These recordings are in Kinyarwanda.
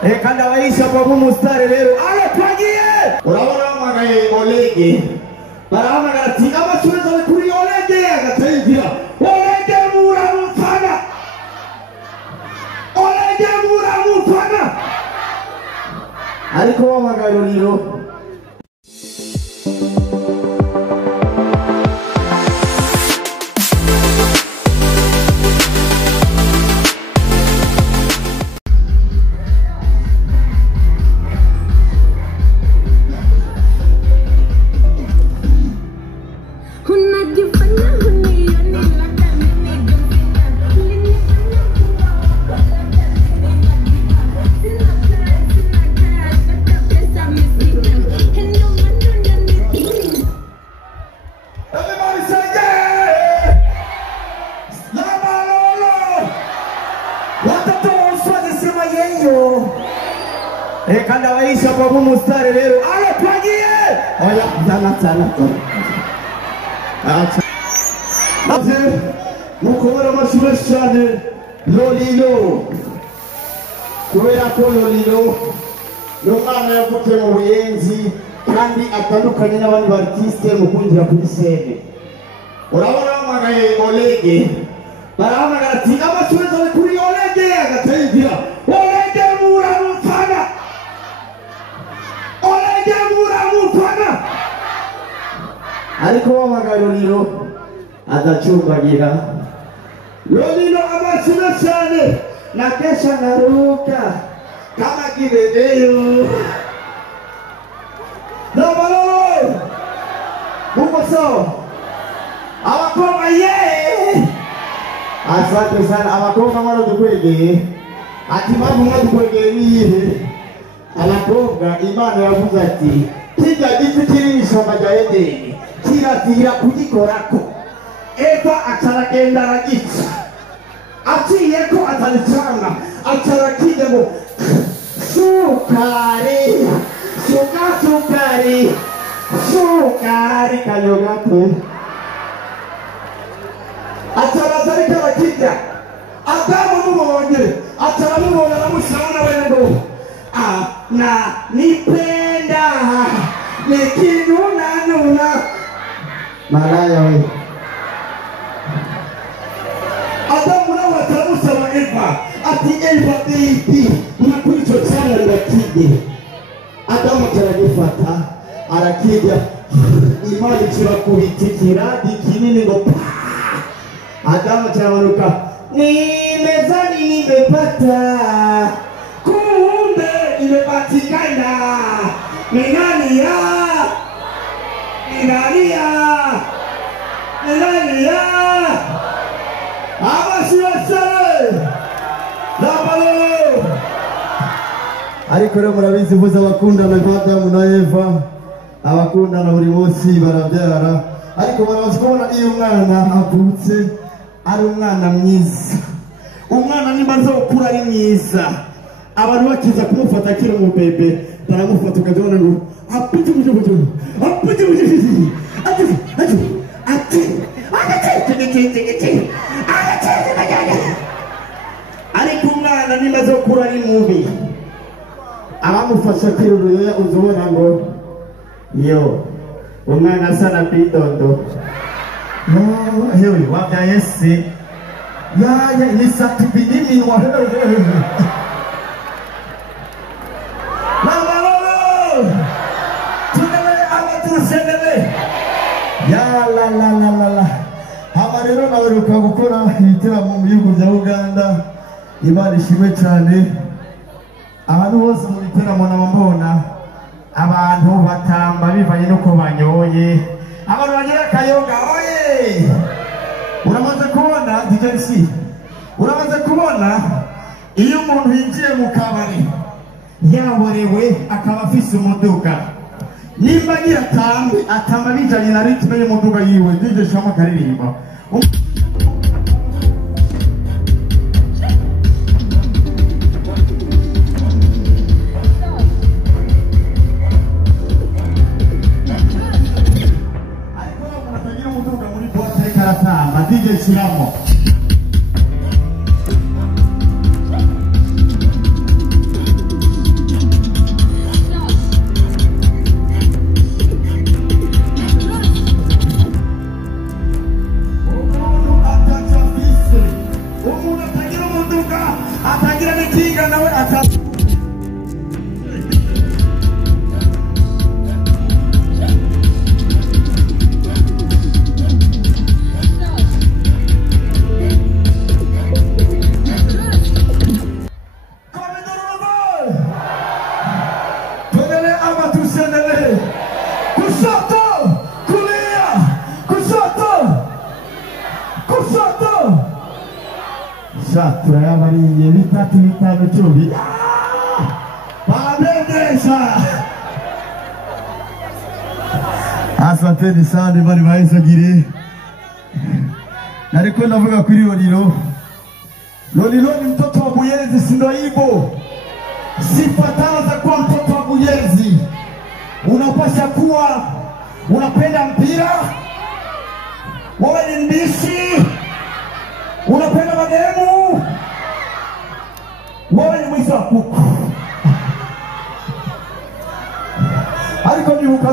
kandi abayisha kwa b'umusitari rero twagiye urabona bamagaye Olege barahamagara ati abasubiza ari kuri Olege agatayinjira Olege muramufana Olege muramufana ariko bamagaye Lolilo kandi abayisha kwa b'umusitari rero twagiye maze mukobora amashuri cyane Lolilo kubera ko Lolilo ni umwana yavutse mu buyenzi kandi atandukanye n'abandi bartiste mu kwinjira kuri scene urabona bamagaye Olege barahamagara ati abasubiza ari kuri Olege agatayinjira Olege muramufana Olege muramufana ariko bamagaye Lolilo adacumbagira Lolilo amashuri cyane na kesha naruka kama kibedeyo Nabalolo Bukoso abakobwa asante sana abakobwa maro dukwegeye ati mpamvu mwadukwegeye niyihe abakobwa Imana yavuze ati kijya giti kiri mw'ishyamba rya Edeni kirazira kugikorako Eva acaragenda aragica aciye ko ataricanga acarakije ngo sukari kanyogate ataraza ariko arakijya Adamu mubonye ataramubona aramushaona wendo na nipenda nikinuna malaya we Adamu nawe ataramusaba Eva ati Eva baby unakuricho sana ndakije Adamu aragifata arakijya Imana kirakubitikira kinini ngo Adamu araruka nimezani nimepata kumbe imepatikana nani ya ariko rero murabizi mvuze abakundana Adamu na Eva abakundana buri munsi barabyara ariko barabazi kubona iyo umwana avutse ari umwana mwiza umwana nimba azokura ari mwiza abantu bakiza kumufata akiri mu bebe baramufata ukabona ngo apiti ariko umwana nimba azokura ari mubi abamufasha kwiruruye uzubona ngo yo umwana asa na bidondo hewe wabyaye se ya ni satubini wa Nabalolo tunewe abatusendele ya la haba rero naweruka gukora ibitaramo mu bihugu bya Uganda Imana ishimwe cyane abantu bose mu bitaramo n'abambona abantu batamba bivanye nuko banyoye abantu bagira kayoga oye uramaze kubona DJC uramaze kubona iyo umuntu yinjiye mu kabari yaborewe akaba afise umuduga nimba agira atamba bijanye na ritme y'umuduga yiwe DJ Shama karirimba DJ Shiramo Sha turayabariye bitatu bitanu cumi. Babendesha. Asanteni sana bari bahizagire. Nariko navuga kuri Lolilo. Lolilo ni mtoto wa Buyezi, si ndio hivyo? Sifa tano za kuwa mtoto wa Buyezi. Unapaswa kuwa unapenda mpira, wewe ni mbishi, unapenda mademu, wewe ni mwizi wa kuku. Ariko nibuka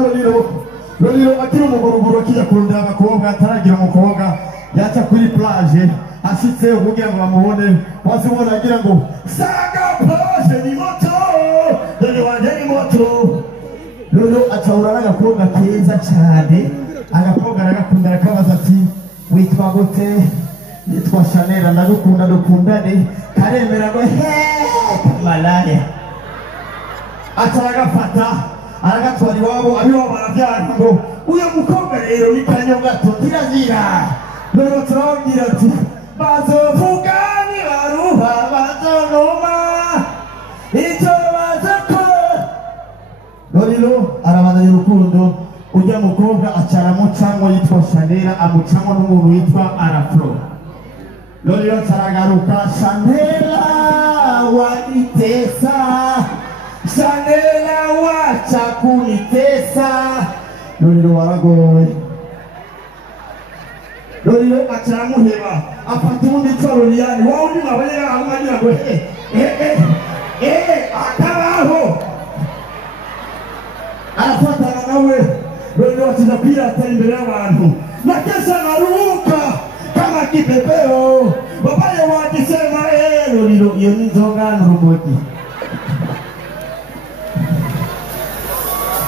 Lolilo akiri umugorogoro akija kurondera abakobwa ataragira umukobwa yaca kuri plage ashitse kugira ngo bamubone bazibona agira ngo saga plage ni moto dore wanje ni moto. Lolo acahura n'agakobwa keza cyane, agakobwa aragakunda arakabaza ati witwa gute? Nitwa Chanel, ndagukunda dukundane. Karemera ngo malaya. Ataragafata aragatwara iwabo, abiwabo barabyara ngo uyu mukobwa rero ni Kanyogato kirazira. Lolo turababwira ati bazovuga ni baruha bazonoma icyo bazako. Lolilo arabandanya urukundo, ujya mukobwa acaramucamo yitwa Chanel, amucamo n'umuntu yitwa Arafro. Lolilo taragaruka, Chanel wanitesa, Chanel wacha kunitesa. Lolilo waragowe. Lolilo acaramuheba afata undi yitwa Loliane, wa undi mabanyera amugira ngo akabaho. Arafatana nawe. Lolilo atiza kwirata imbere y'abantu, na kesha naruhuka kama kipepeo. Babaye wakisema Lolilo iyo ni nzoga n'urumogi.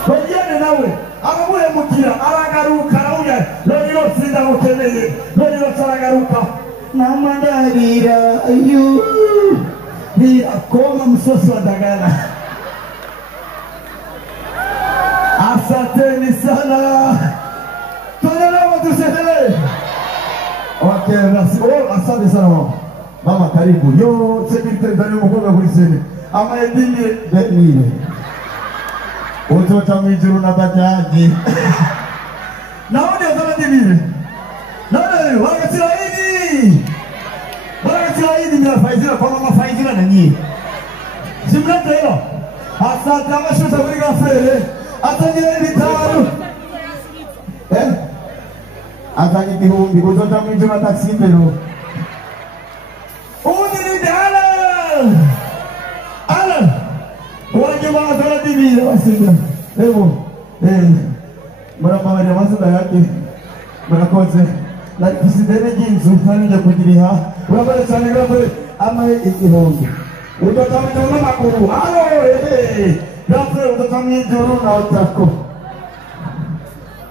Loliane nawe abamuhemukira aragaruka nawe. Lolilo sinda gukeneye. Lolilo taragaruka mama ndarira ayu birakoma musosi wa Dagala. Asanteni sana. Tuendelea tuendelee. Okay, merci. Oh, asante sana mama, karibu. Yo, secretary ndani mkono kuliseni. Ama edini denile. Utota mwijuru na bajaji. Naone zama denile. Naone wakatilaidi. Wakatilaidi mnafaizira kwa mama faizira na nyie. Simlete hilo. Asante amashuza buriga fere. Atanyere bitaro. Atanye bihumbi kuzota mwijuma taxi mbero. Uni ni dala. Ala. Wanje mazala TV wasinda. Evo. Muramba bari amazuda yake. Murakoze. Na kisidene jinzu nje kugiriha. Urabare cyane gabare amaye igihumbi. Utotamwe makuru. Alo Dapre utotamwe joro na utako.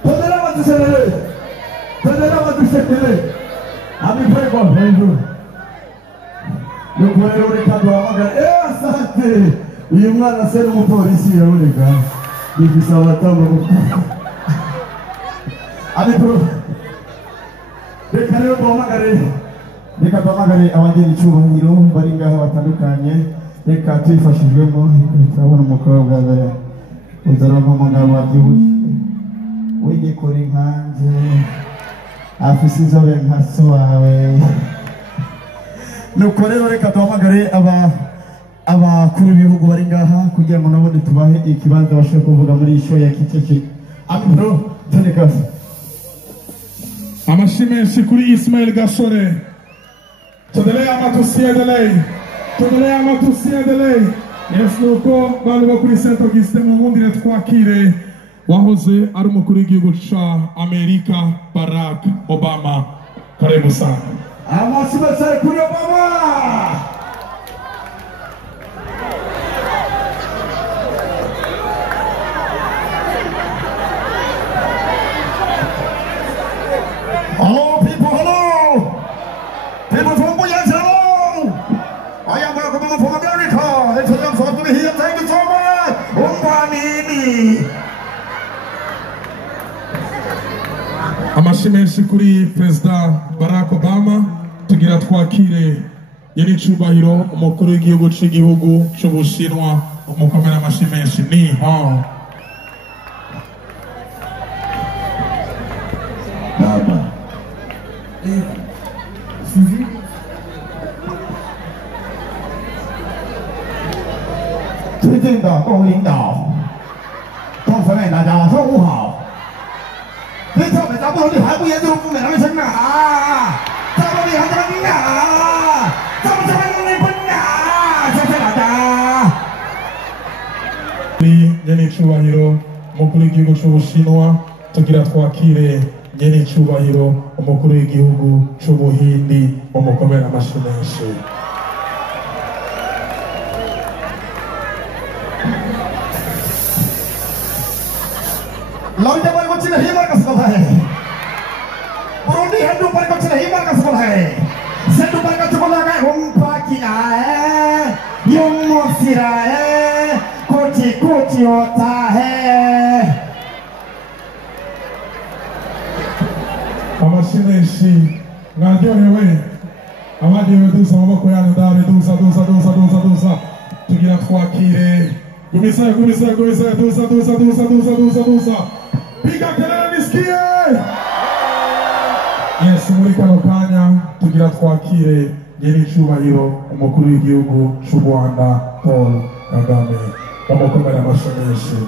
Todera matuselele. Todera matuselele. Ami pray kwa hendu. Nukwere uri kadwa maga. Asante. Uyu mwana sero umupolisi yaboneka. Nifisa watamu. Ami pro. Reka rero duhamagare abageni cyubahiro bari ngaho batandukanye. Reka twifashijwemo turabona umukobwa uzaramo umugabo wabyibushye w'igikora inkanze afise inzobe nka so wawe. Nuko rero reka duhamagare abakuru b'ibihugu bari ngaha kugira ngo nabo tubahe ikibanza bashobora kuvuga muri iyi show ya Kicece. Amro tunekasa Amashimenshi kuri Ismail Gasore. Tuendelee ama tusiendelee? Tuendelee ama tusiendelee? Yes, nuko bantu bo kuri Saint Auguste mu Burundi twakire wahoze ari umukuru w'igihugu ca Amerika Barack Obama. Karibu sana. Amashimenshi kuri Obama. Hello people, hello! People from Buyezi, hello! I am Barack Obama from America. It's a fun to be here. Thank you so much! Umbanini! Amashimenshi kuri President Barack Obama. Tugira twakire nyir'icyubahiro umukuru w'igihugu cy'igihugu cy'Ubushinwa umukomera amashyi menshi ni hao. Baba.尊敬的各位领导、同学们，大家上午好。对这们咱们的还不严重，不美他们生啊！咱们的还怎么啊？咱们这边有人混啊！谢谢大家。nyir'icyubahiro umukuru w'igihugu cy'Ubushinwa tugira twakire nyir'icyubahiro umukuru w'igihugu cy'Ubuhindi umukomera amashyi menshi. Lawan Jawa को चिन्ह ही मार का सफल है। बुरुंडी है ऊपर को चिन्ह ही मार का सफल है। सेट ऊपर का चुकल लगा है हम पाकिया है, यूं मोसिरा है, कोची कोची होता है। Amashyi menshi mwaryohewe abagiye dusa amaboko yanyu ndare dusa tugira twakire gumisa dusa piga kelele nisikie. Yes, muri kano kanya tugira twakire nyir'icyubahiro umukuru w'igihugu cy'u Rwanda Paul Kagame bamukomera amashyi menshi.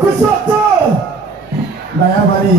Kushoto! Daya bari.